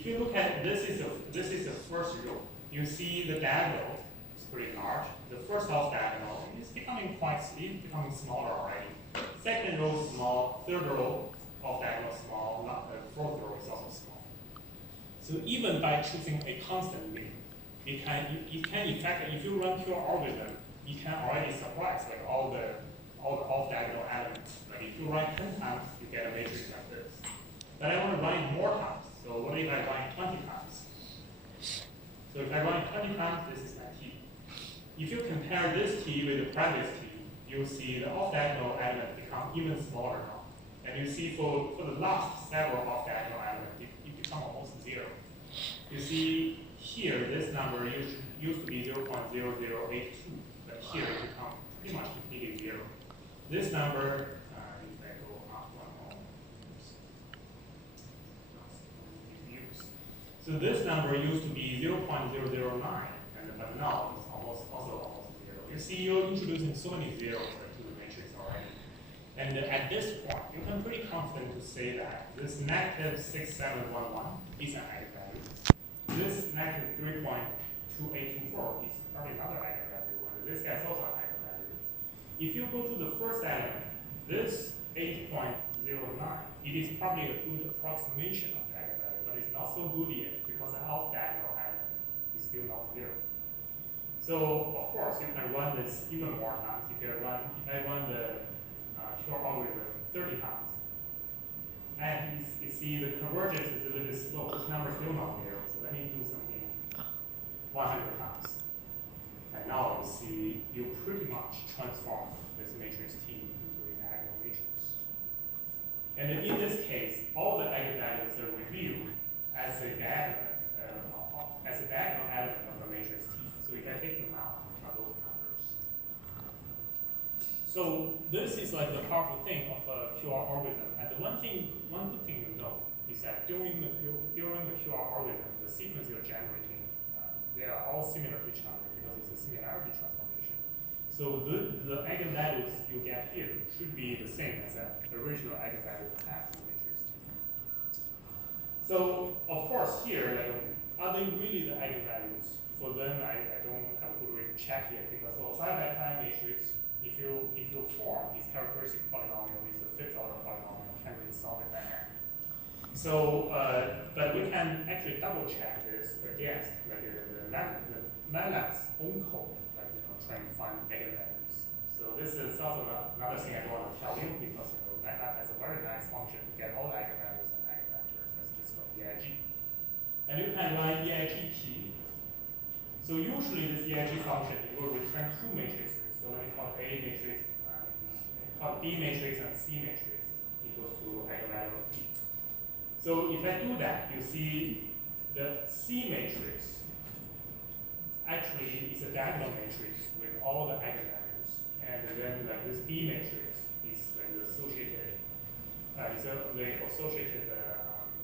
if you look at this is the first row. You see the diagonal is pretty large. The first off diagonal is becoming quite steep, becoming smaller already. Second row is small. Third row off diagonal small. Fourth row is also small. So even by choosing a constant mean, it can effectively, if you run pure algorithm, you can already suppress like all the off diagonal elements. Like if you run 10 times, you get a matrix like this. But I want to run it more times. So what if I run it 20 times? So if I run it 20 times, this is my t. If you compare this t with the previous t, you'll see the off-diagonal element become even smaller now. And you see for the last several off-diagonal elements, it become almost 0. You see here, this number used to be 0.0082, but here it becomes pretty much completely 0. This number, if I go up one more, so this number used to be 0.009, but now it's almost 0. You see, you're introducing so many zeros into the matrix already. And at this point, you can pretty confident to say that this negative 6711 is an eigenvalue. This negative 3.2824 is probably another eigenvalue, and this guy's also an eigenvalue. If you go to the first element, this 8.09, it is probably a good approximation of the eigenvalue, but it's not so good yet because the off-diagonal element is still not 0. So of course you can run this even more times. If I run the short algorithm 30 times, and you see the convergence is a little bit slow. This number is still not 0. So let me do something 100 times. And now you see you pretty much transform this matrix T into a diagonal matrix. And in this case, all the eigenvalues are revealed as a diagonal element of the matrix T. So if I take them out, are those numbers. So this is like the powerful thing of a QR algorithm. And one good thing to know is that during the QR algorithm, the sequence you're generating, they are all similar to each other because it's a similarity transformation. So the eigenvalues you get here should be the same as the original eigenvalue path in the matrix T. So of course here, like, are they really the eigenvalues? For them, I don't have a good way to check yet because for a 5x5 matrix, if you form this characteristic polynomial, it's a fifth order polynomial, you can't really solve it by hand. So, but we can actually double check this against like the MATLAB's own code, like trying to find eigenvalues. So this is also another thing I don't want to tell you because MATLAB has a very nice function to get all the eigenvalues and eigenvectors. That's just called EIG. And you can run EIG key. So usually this EIG function, it will return two matrices. So let me call A matrix, call B matrix and C matrix equals to eigenvalue of P. So if I do that, you see the C matrix actually is a diagonal matrix with all the eigenvalues. And then like this B matrix is like the associated,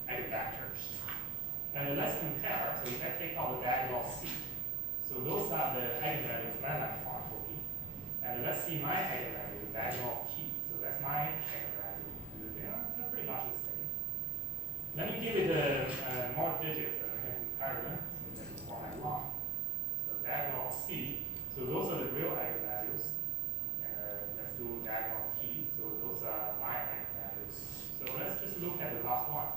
eigenvectors. And let's compare. So if I take out the diagonal C, so those are the eigenvalues MATLAB found for me. And let's see my eigenvalue, the diagonal T. So that's my eigenvalue. And they're pretty much the same. Let me give it more digits and I can compare them. So this is what I want. So diagonal C. So those are the real eigenvalues. Let's do diagonal T. So those are my eigenvalues. So let's just look at the last one.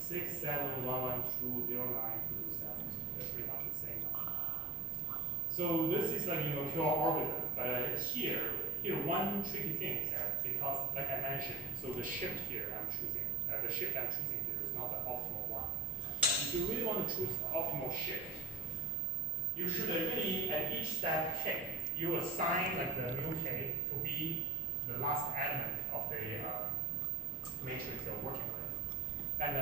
6, 7, 1, 1, 2, 0, 9, 2, 7. That's pretty much the same. So this is like pure algorithm. But here one tricky thing is that because, like I mentioned, so the shift here I'm choosing, here is not the optimal one. If you really want to choose the optimal shift, you should really at each step k, you assign like the mu k to be the last element of the matrix you're working with. And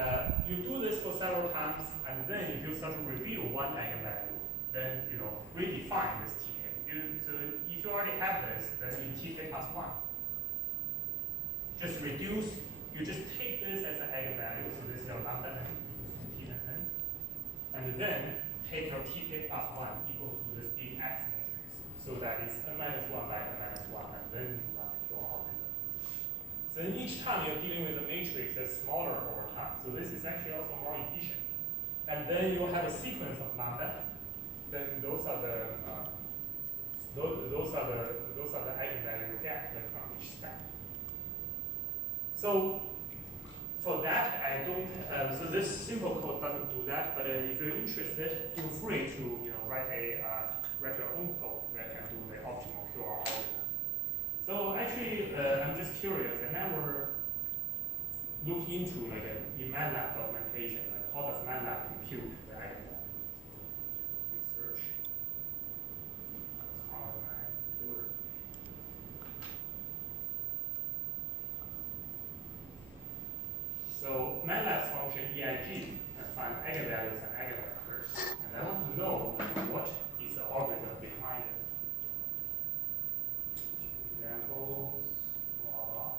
you do this for several times, and then if you start to reveal one eigenvalue, then redefine this tk. So if you already have this, then in tk plus 1, just reduce. You just take this as an eigenvalue, so this is your lambda n, t and n, and then take your tk plus 1 equals to this big X matrix. So that is n minus 1 by n minus 1, and then you run your algorithm. So in each time you're dealing with a matrix that's smaller over time. So this is actually also more efficient. And then you have a sequence of lambda. Then those are the eigenvalues you get like, from each step. So for that, I don't. So this simple code doesn't do that. But if you're interested, feel free to write your own code that can do the optimal QR algorithm. So actually, I'm just curious. I never looked into like in MATLAB documentation, like how does MATLAB compute the eigenvalue? So research. That's how my computer. So MATLAB's function EIG can find eigenvalues and eigenvectors, and I want to know what is the algorithm behind it. Examples, blah, blah.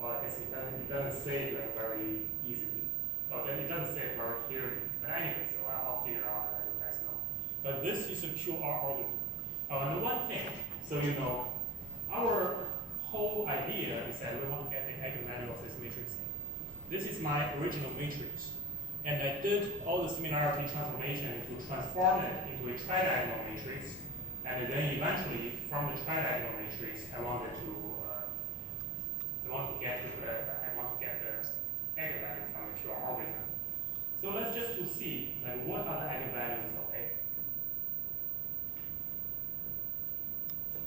Well, I guess it doesn't say it like very easily. Well, then it doesn't say it very clearly. But anyway, so I'll figure out that you guys know. But this is a QR algorithm. And one thing, so our whole idea is that we want to get the eigenvalue of this matrix A. This is my original matrix. And I did all the similarity transformation to transform it into a tridiagonal matrix. And then eventually, from the tridiagonal matrix, I want to get the eigenvalue from the QR algorithm. So let's just to see like what are the eigenvalues of A.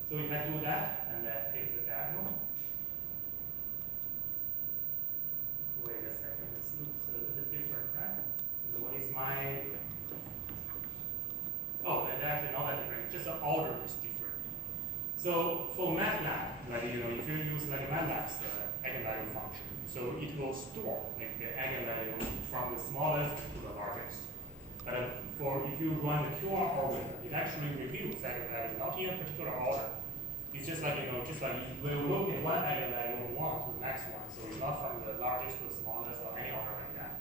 So if I do that and then take the diagonal. Wait a second, this looks a little bit different, right? So what is my and actually not that different, just the order is different. So for MATLAB, like if you use like MATLAB's eigenvalue function, so it will store like the eigenvalue from the smallest to the largest. But if you run the QR algorithm, it actually reveals eigenvalues not in a particular order. It's just like we'll look at one eigenvalue and one to the next one. So it's not from the largest to the smallest or any order like that.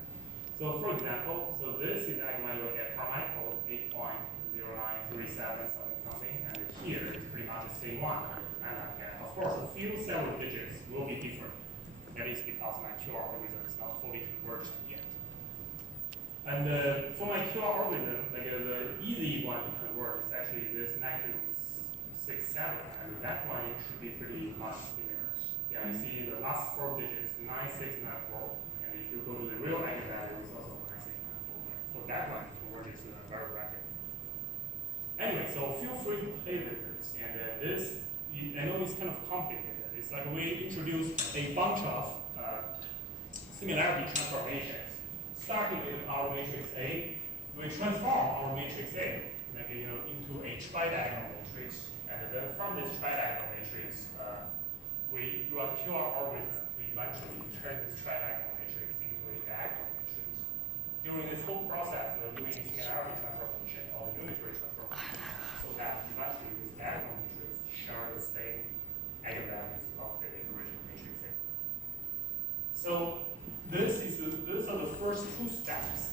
So for example, so this is the eigenvalue I get from my code, 8.0937 something, and here is pretty much the same one. And of course, a few several digits will be different. That is because my QR algorithm is not fully converged yet. And for my QR algorithm, like the easy one to convert is actually this -67, and that one should be pretty much similar. Yeah, you see the last 4 digits, 9694, and if you go to the real eigenvalue, it's also 9694. So that one converges very rapid. Anyway, so feel free to play with this, and I know it's kind of complicated. It's like we introduced a bunch of similarity transformations, starting with our matrix A. We transform our matrix A into a tridiagonal matrix. And then from this tridiagonal matrix, we run QR algorithm to eventually turn this tridiagonal matrix into a diagonal matrix. During this whole process, we're doing similarity transformation or unitary transformation, so that eventually this diagonal matrix share the same eigenvalues of the original matrix A. So these are the first 2 steps